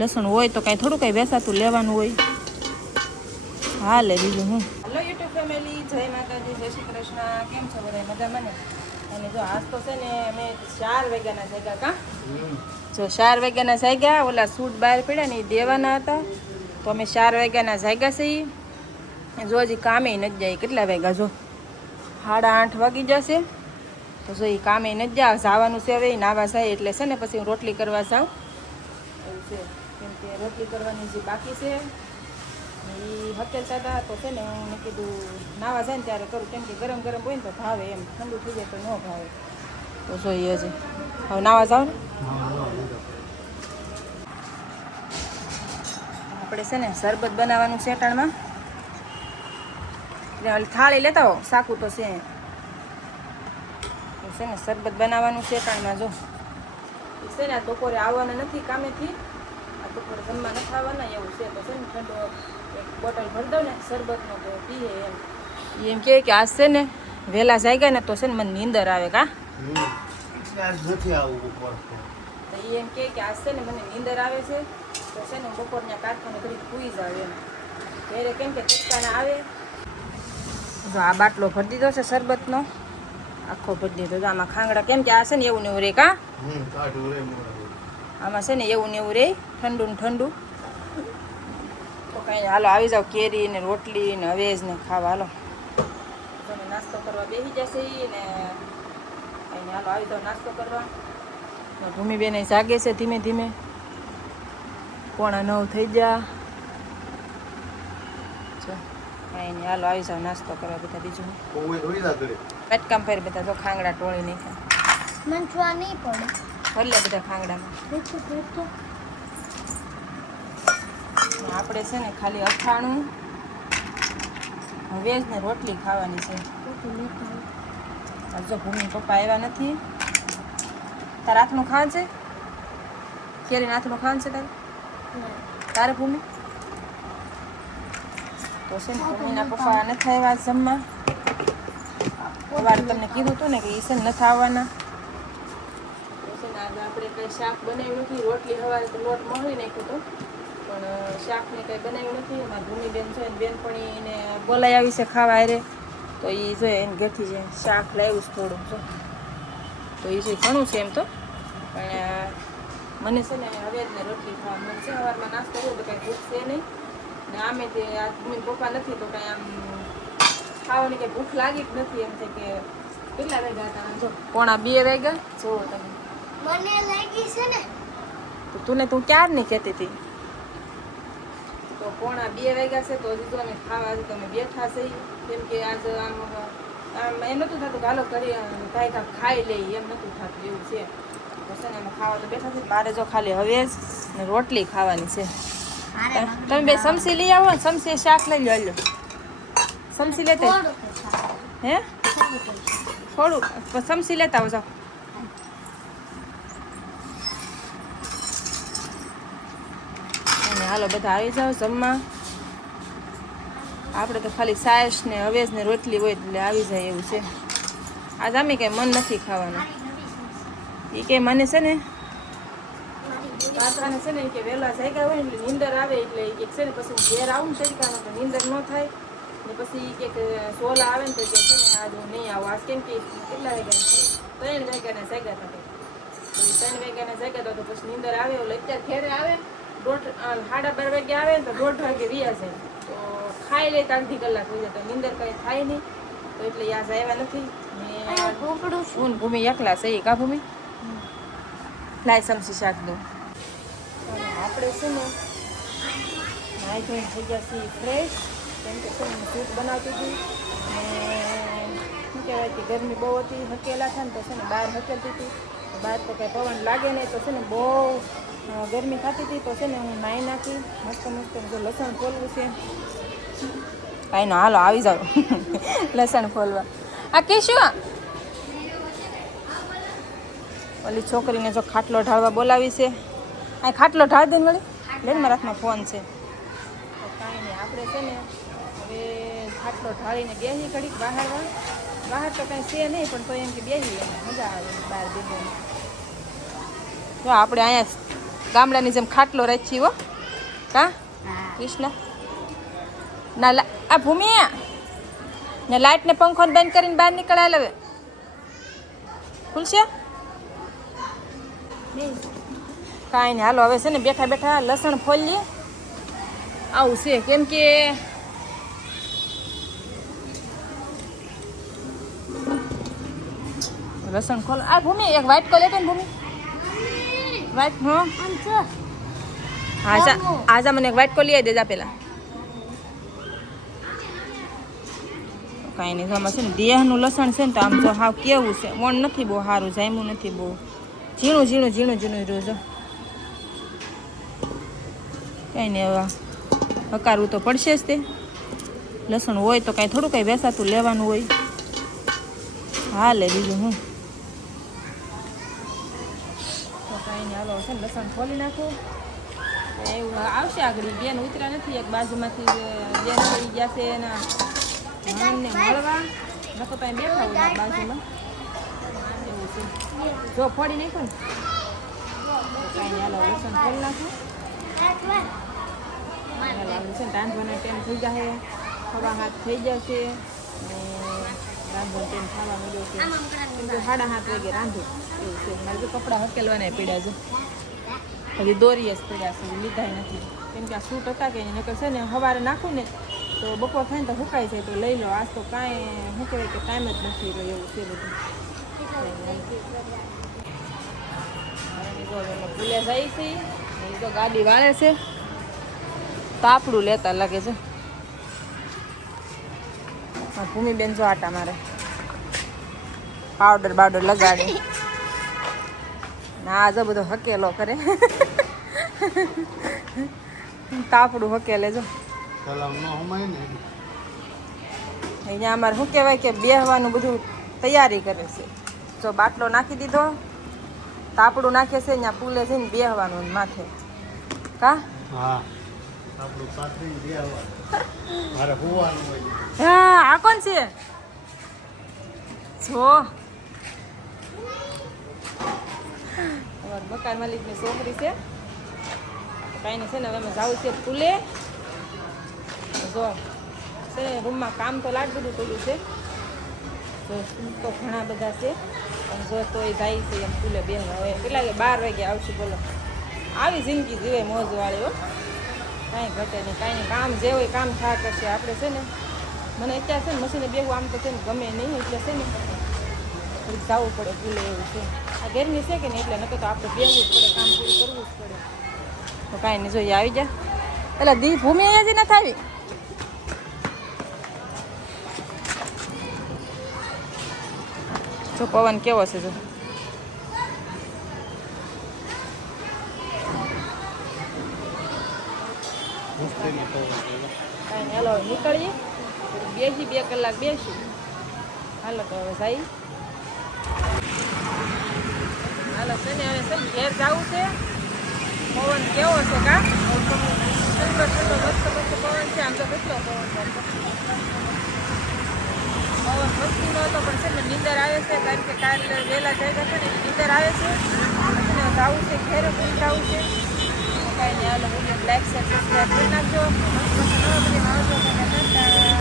લસણ હોય તો કાંઈ થોડું કાંઈ વેસાતું લેવાનું હોય. હા લે બીજું હું. હેલો યુટ્યુબ ફેમિલી, જય માતાજી, જય શ્રી કૃષ્ણ. કેમ છો બધા? મજામાં ને? અને જો આજ તો છે ને અમે 4 વાગ્યાના જાગ્યા કા. જો 4 વાગ્યાના જાગ્યા, ઓલા સૂટ બહાર પડ્યા ને એ દેવાના હતા તો અમે 4 વાગ્યાના જાગ્યા છીએ. જો હજી કામે નથી જાય. કેટલા વાગ્યા જો 8:30 વાગી જશે. તો જો એ કામે નથી જાય, જવાનું છે હવે. નાવા જાય એટલે છે ને પછી હું રોટલી કરવા જાઉં એવું છે. કેમ કે રોટલી કરવાની જે બાકી છે એ હકેલતા હતા તો છે ને હું કીધું નાવા જાય ને ત્યારે કરું. કેમ કે ગરમ ગરમ હોય ને તો ભાવે, એમ ઠંડુ થઈ જાય તો ન ભાવે. તો જોઈએ હજી હવે નાવા જાવ ને. આપણે છે ને શરબત બનાવવાનું શેટાણમાં. થાળી લેતા હો, સાકું તો છે ને શરબત બનાવવાનું શેટાણમાં. જો છે ને બપોરે આવવાના નથી કામેથી, આ બપોરે જમવા નથી આવવાના એવું છે. તો છે ને ઠંડો એક બોટલ ભરી દઉં ને શરબતનો તો પીએ એમ. એમ કહે કે આજ છે ને વહેલા જાગ્યા ને તો છે ને મને નીંદર આવે. કા નથી આવું તો એમ કહે કે આજ છે ને મને નીંદર આવે છે તો છે ને બપોરના કારખાને ઘડી સૂઈ જાવ એમ. ત્યારે કેમ કે તડકાના આવે. જો આ બાટલો ભરી દીધો છે શરબતનો, આખો ભરી દીધો. આમાં ખાંગડા કેમ કે આ છે ને એવું ને એવું રે. કા આમાં છે ને એવું ને એવું રે, ઠંડુ ને ઠંડુ. તો કાંઈ હાલો આવી જાવ, કેરી ને રોટલી ને હવેજ ને ખાવા. હાલો તમે નાસ્તો કરવા બેસી જશે ને કાંઈ હાલો આવી જાવ નાસ્તો કરવા. ભૂમિબેન જાગે છે ધીમે ધીમે. 8:45 થઈ ગયા. કાંઈ નહીં હાલો આવી જાવ નાસ્તો કરવા બધા. બીજું પેટકામ ફેર બધા જો ખાંગડા ટોળી નાખ્યા. નહીં પડે ભલે બધા ખાંગડામાં. આપણે છે ને ખાલી અથાણું વેજ ને રોટલી ખાવાની છે. જો ભૂમિ પપ્પા આવ્યા નથી. તારા હાથનું ખાવાનું છે? કેરીના હાથનું ખાવાનું છે તારે ભૂમિ? તો છે ને ભૂમિના પપ્પા નથી આવ્યા જમવા. સવારે તમને કીધું હતું ને કે ઈ છે ને નથી આવવાના. તો છે ને આજે આપણે કંઈ શાક બનાવ્યું નથી. રોટલી સવારે તો લોટ મળી નાખ્યો હતો પણ શાકને કંઈ બનાવ્યું નથી. એમાં ભૂમિબેન છે ને બેનપણીને બોલાઈ આવી છે ખાવા હારે. તો એ જોઈએ એને ઘરથી જે શાક લાવ્યું છે થોડું જો. તો એ જે ઘણું છે એમ તો, પણ મને છે ને હવે જ ને રોટલી ખાવા મને છે. સવારમાં નાસ્તો કર્યો તો કાંઈ ભૂખ છે નહીં ને આમે તે આ ભૂમિ પપ્પા નથી તો કાંઈ આમ ખાવાની કંઈ ભૂખ લાગી જ નથી. એમ થાય કે કેટલા વાગ્યા હતા જો 1:45 વાગ્યા. જો તમે મને લાગી છે ને તો તું ક્યારની કહેતી હતી. તો 1:45 વાગ્યા છે તો હજી તો અમે ખાવા હજી તો અમે બેઠા છીએ. કેમ કે આજ આમ એમ નહોતું થતું હાલો કરી કાંઈ ખાઈ લઈએ, એમ નહોતું થતું એવું છે. તો છે ને અમે ખાવા તો બેઠા છીએ. મારે જો ખાલી હવે ને રોટલી ખાવાની છે. તમે બે સમસી લઈ આવો ને, સમસી શાક લઈ લો. લો સમસી લેતા હે થોડું સમસી લેતા આવો જાઓ. અને હાલો બધા આવી જાઓ જમવા. આપણે તો ખાલી સાસ ને હવેજ ને રોટલી હોય એટલે આવી જાય એવું છે. આજ આમે કંઈ મન નથી ખાવાનું. એ કે મને છે ને પાછાને છે ને કે વહેલા જાગ્યા હોય ને એટલે નીંદર આવે એટલે એક છે ને પછી ઘેર આવું ને તરીકામાં તો નીંદર ન થાય ને પછી કે સોલા આવે ને તો કે છે ને આજ હું નહીં આવું. આજ કેમ કે કેટલા વાગ્યા 3 વાગ્યાના જાગ્યા હતા. તો 3 વાગ્યાના જાગ્યા તો પછી નીંદર આવે. એટલે અત્યારે ઘેરે આવે 12:30 વાગ્યા આવે ને તો 1:30 વાગે વ્યા જાય. તો ખાઈ લે તો અડધી કલાક થઈ જાય તો નીંદર કંઈ થાય નહીં. તો એટલે યાદ આવ્યા નથી ને હું ભૂમિ એકલા છે. કા ભૂમિ લાય સમસી શાક દઉં. આપણે છે ને નાઈ ધોઈને થઈ ગયા છીએ ફ્રેશ. કેમ કે છે ને સૂપ બનાવતી હતી ને શું કહેવાય કે ગરમી બહુ હતી. હકેલા થાય ને તો છે ને બહાર હકેલતી હતી. બહાર તો કંઈ પવન લાગે નહીં તો છે ને બહુ ગરમી થતી હતી. તો છે ને હું નાહી નાખી મસ્ત મસ્ત. જો લસણ ફોલવું છે કાંઈ ના હાલો આવી જાઓ લસણ ફોલવા. આ કેશું ઓલી છોકરીને જો ખાટલો ઢાળવા બોલાવી છે. આ ખાટલો ઢાળ દે ને વળી લે ને મારા હાથમાં ફોન છે. તો કાંઈ નહીં આપણે છે ને હવે ખાટલો ઢાળીને બેસી ઘડીક બહાર તો કાંઈ છે નહીં પણ તો એમ કે બેસી એને મજા આવે બહાર બેસવાની. જો આપણે અહીંયા ગામડાની જેમ ખાટલો રાખી હો કા કૃષ્ણ ના આ ભૂમિ ને લાઈટ ને પંખો બંધ કરીને બહાર નીકળાય હવે ખુલશે કાંઈ નહીં હાલો હવે છે ને બેઠા બેઠા લસણ ફોલીએ આવું છે કેમ કે લસણ ખોલ આ ભૂમિ એક વ્હાઈટ કોલ લેતો ને ભૂમિ વ્હાઈટ આજા મને એક વ્હાઈટ કોલ લઈ દેજા પેલા કાંઈ નહીં આમાં છે ને દેહનું લસણ છે ને તો આમ જો હાવ કેવું છે મણ નથી બહુ સારું જામ્યું નથી બહુ ઝીણું ઝીણું ઝીણું ઝીણું રહ્યું જો કાંઈ નહીં હવે હકારવું તો પડશે જ તે લસણ હોય તો કાંઈ થોડું કાંઈ વેસાતું લેવાનું હોય હાલે બીજું હું તો કાંઈ નહીં હાલો છે ને લસણ ખોલી નાખું એવું આવશે આગળ બેન ઉતર્યા નથી એક બાજુમાંથી બેન થઈ ગયા છે એના મણને મળવા નકો તો બેઠા હોય બાજુમાં એવું છે જો ફોડી નાખો ને કાંઈ નહીં હાલો લસણ ખોલી નાખું છે ને રાંધવાનો ટાઈમ થઈ જશે હવા હાથ થઈ જશે અને રાંધવાનો ટાઈમ ખાવા મળ્યો છે કેમ કે 7:30 વાગે રાંધું એવું છે મારે તો કપડાં હકેલવાના પડ્યા છે હજી દોરીએ જ પડ્યા છે લીધા નથી કેમ કે આ સૂટ હતા કે નકર છે ને સવારે નાખું ને તો બપોર થાય ને તો સુકાઈ જાય તો લઈ લો આજ તો કાંઈ શું કહેવાય કે ટાઈમ જ નથી રહ્યો એવું છે બધું ભૂલે જાય છે એ તો ગાડી વાળે છે તાપડું લેતા લાગે છે ભૂમિબેન જો આટા મારે પાવડર બાવડર લગાડે ના જો બધો હકેલો કરે તાપડું હકેલે જો અહીંયા અમારે શું કહેવાય કે બેહવાનું બધું તૈયારી કરે છે જો બાટલો નાખી દીધો તાપડું નાખે છે અહીંયા પુલે જઈને બેહવાનું માથે કા હા હા આ કોણ છે જો મકાન માલિકની છોકરી છે કાંઈ નહીં છે ને હવે અમે જાવું છે પુલે જો છે રૂમમાં કામ તો લાગ બધું પડ્યું છે તો ઘણા બધા છે પણ જો તો એ જાય છે એમ પુલે બેન હવે કેટલા કે 12 વાગે આવશે બોલો આવી જિંદગી જીવે મોજવાળી હો કાંઈ ઘટે નહીં કાંઈ નહીં કામ જે હોય કામ થા કરશે આપણે છે ને મને અત્યારે છે ને મશીને બેહવું આમ તો છે ને ગમે નહીં એટલે છે ને થોડીક જવું પડે પુલે એવું છે આ ગરમી છે કે નહીં એટલે નકર તો આપણે બેહવું જ પડે કામ પૂરું કરવું જ પડે તો કાંઈ નહીં જોઈએ આવી જા એટલે દી ભૂમિ અહીંયા જ નથી આવી જો પવન કેવો છે જો કાંઈ હાલો નીકળીએ બેસી 2 કલાક બેસી હાલો તો હવે જાય હાલો છે ને હવે છે ને ઘેર જવું છે પવન કેવો છે કા ઠંડો ઠંડો મસ્ત મસ્ત પવન છે આમ તો કેટલો પવન પવન મસ્તી નો હતો પણ છે ને નીંદર આવે છે કારણ કે કાલે વહેલા જઈ ગયા ને નીંદર આવે છે જવું છે ઘેરે ભૂલ જવું છે કાંઈ નહીં હાલો લાઈક સબસ્ક્રાઈબ કરી નાખજો મસ્ત મસ્ત નવા બધી આવજો ટાટા